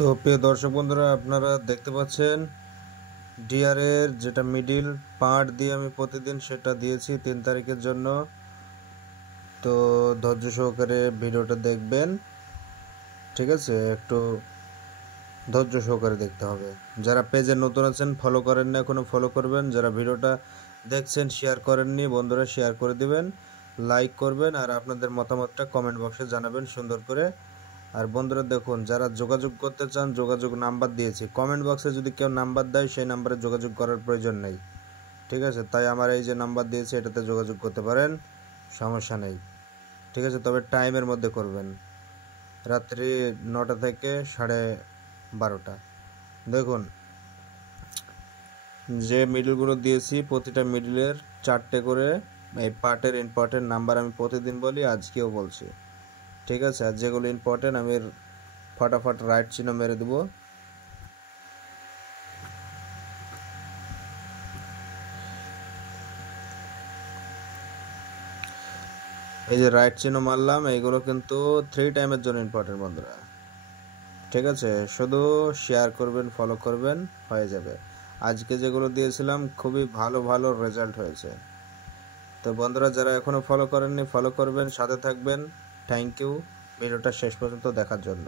তো প্রিয় দর্শক বন্ধুরা, আপনারা দেখতে পাচ্ছেন ডিআর এর যেটা মিডিল পার্ট দিয়ে আমি প্রতিদিন সেটা দিয়েছি 3 তারিখের জন্য। তো ধৈর্য সহকারে ভিডিওটা দেখবেন, ঠিক আছে? একটু ধৈর্য সহকারে দেখতে হবে। যারা পেজে নতুন আছেন ফলো করেন না এখনো ফলো করবেন, যারা ভিডিওটা দেখছেন শেয়ার করেননি বন্ধুরা শেয়ার করে দিবেন, লাইক করবেন আর আপনাদের মতামতটা কমেন্ট বক্সে জানাবেন সুন্দর করে। আর বন্ধুরা দেখুন, যারা যোগাযোগ করতে চান যোগাযোগ নাম্বার দিয়েছি, কমেন্ট বক্সে যদি কেউ নাম্বার দেয় সেই নাম্বারে যোগাযোগ করার প্রয়োজন নেই, ঠিক আছে? তাই আমার এই যে নাম্বার দিয়েছি এটাতে যোগাযোগ করতে পারেন, সমস্যা নেই, ঠিক আছে? তবে টাইমের মধ্যে করবেন, রাত্রি 9টা থেকে 12:30। দেখুন যে মিডলগুলো দিয়েছি প্রতিটা মিডলের 4টে করে এই পার্টের ইম্পর্টেন্ট নাম্বার আমি প্রতিদিন বলি, আজকেও বলছি, ঠিক আছে? আর যেগুলো ইম্পর্টেন্ট আমি ফটাফট রাইট চিহ্ন মেরে দেবো। এই যে রাইট চিহ্ন মারলাম, এইগুলো কিন্তু 3 টাইমের জন্য ইম্পর্টেন্ট বন্ধুরা, ঠিক আছে? শুধু শেয়ার করবেন ফলো করবেন হয়ে যাবে। আজকে যেগুলো দিয়েছিলাম খুবই ভালো ভালো রেজাল্ট হয়েছে। তো বন্ধুরা যারা এখনও ফলো করেননি ফলো করবেন, সাথে থাকবেন। থ্যাংক ইউ ভিডিওটা শেষ পর্যন্ত দেখার জন্য।